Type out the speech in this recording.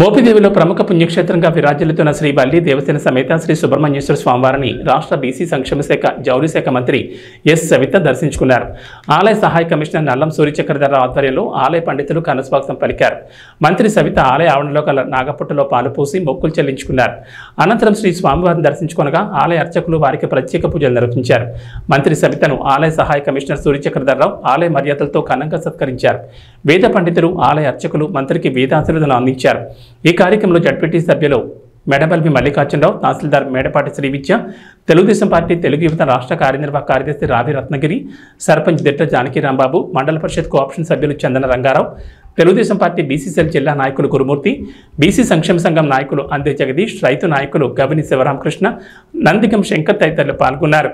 మోపిదేవిలో ప్రముఖ పుణ్యక్షేత్రంగా విరాజిల్లుతున్న శ్రీ వల్లి దేవసేన సమేత శ్రీ సుబ్రహ్మణ్యేశ్వర స్వామివారిని రాష్ట్ర బీసీ సంక్షేమ శాఖ జౌళి శాఖ మంత్రి ఎస్ సవిత దర్శించుకున్నారు. ఆలయ సహాయ కమిషనర్ నల్లం సూర్యచక్రధర ఆధ్వర్యంలో ఆలయ పండితులు ఘనస్వాగతం పలికారు. మంత్రి సవిత ఆలయ ఆవరణలో గల నాగపుట్టలో పాలు పోసి మొక్కులు చెల్లించుకున్నారు. అనంతరం శ్రీ స్వామివారిని దర్శించుకొనగా ఆలయ అర్చకులు వారికి ప్రత్యేక పూజలు నిర్వహించారు. మంత్రి సవితను ఆలయ సహాయ కమిషనర్ సూర్యచక్రధరరావు ఆలయ మర్యాదలతో ఘనంగా సత్కరించారు. వేద పండితులు ఆలయ అర్చకులు మంత్రికి వేదాశీర్వదనం అందించారు. ఈ కార్యక్రమంలో జడ్పీటీ సభ్యులు మెడబల్వి మల్లికార్జునరావు, తహసీల్దార్ మేడపాటి శ్రీవిద్య, తెలుగుదేశం పార్టీ తెలుగు యువత రాష్ట్ర కార్యనిర్వాహక కార్యదర్శి రావి రత్నగిరి, సర్పంచ్ దిట్ట జానకి రాంబాబు, మండల పరిషత్ కోఆప్షన్ సభ్యులు చందన రంగారావు, తెలుగుదేశం పార్టీ బీసీసీఎల్ జిల్లా నాయకులు గురుమూర్తి, బీసీ సంక్షేమ సంఘం నాయకులు అందే జగదీష్, రైతు నాయకులు గవిని శివరామకృష్ణ, నందిగం శంకర్ తదితరులు పాల్గొన్నారు.